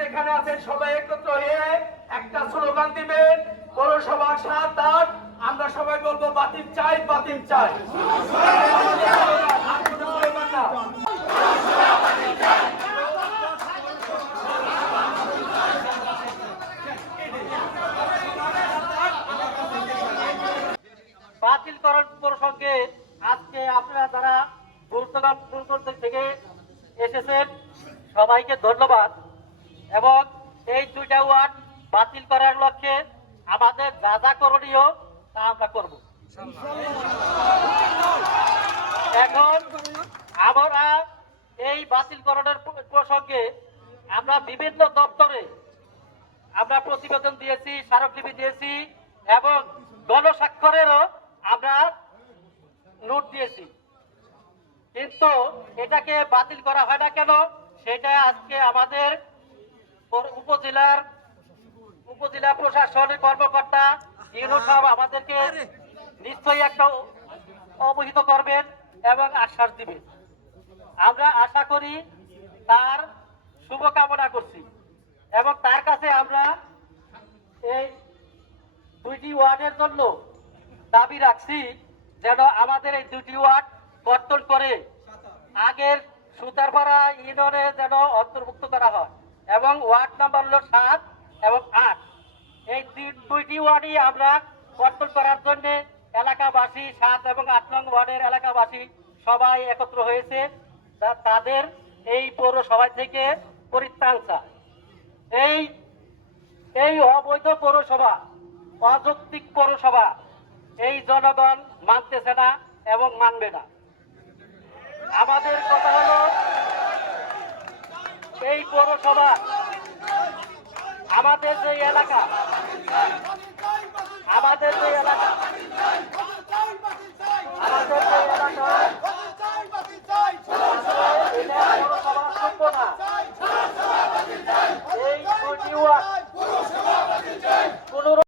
যেখানে আছেন সবাই একত্র হয়ে একটা স্লোগান দিবেন, পৌরসভা সাত আট, আমরা সবাই বলব বাতিল চাই বাতিল চাই। প্রসঙ্গে আজকে আপনারা যারা গুরুত্বকাম গুরুত্ব থেকে এসেছেন সবাইকে ধন্যবাদ। এবং এই দুইটা ওয়ার্ড বাতিল করার লক্ষ্যে আমাদের যা যা করণীয় তা আমরা করব। এখন আমরা এই বাতিলকরণের প্র- প্রসঙ্গে আমরা বিভিন্ন দপ্তরে আমরা প্রতিবেদন দিয়েছি, স্মারকলিপি দিয়েছি এবং গণস্বাক্ষরেরও আমরা নোট দিয়েছি। কিন্তু এটাকে বাতিল করা হয় না কেন? সেটা আজকে আমাদের উপজেলার উপজেলা প্রশাসনের কর্মকর্তা ইউনো সাহেব আমাদেরকে নিশ্চয়ই একটা অবহিত করবেন এবং আশ্বাস দিবেন। আমরা আশা করি তার শুভকামনা করছি এবং তার কাছে আমরা এই দুইটি ওয়ার্ডের জন্য দাবি রাখছি যেন আমাদের এই দুটি ওয়ার্ড কর্তন করে আগের সুতারপাড়া ইউনিয়নে যেন অন্তর্ভুক্ত করা হয় এবং ওয়ার্ড নাম্বার হল সাত এবং আট। এই দুইটি ওয়ার্ডই আমরা কর্তন করার জন্য এলাকাবাসী সাত এবং আট নং ওয়ার্ডের এলাকাবাসী সবাই একত্র হয়েছে। তাদের এই পৌরসভা থেকে পরিত্রাণ এই এই অবৈধ পৌরসভা, অযৌক্তিক পৌরসভা এই জনগণ মানতেছে না এবং মানবে না আমাদের কথা হলো এই আমাদের যে এলাকা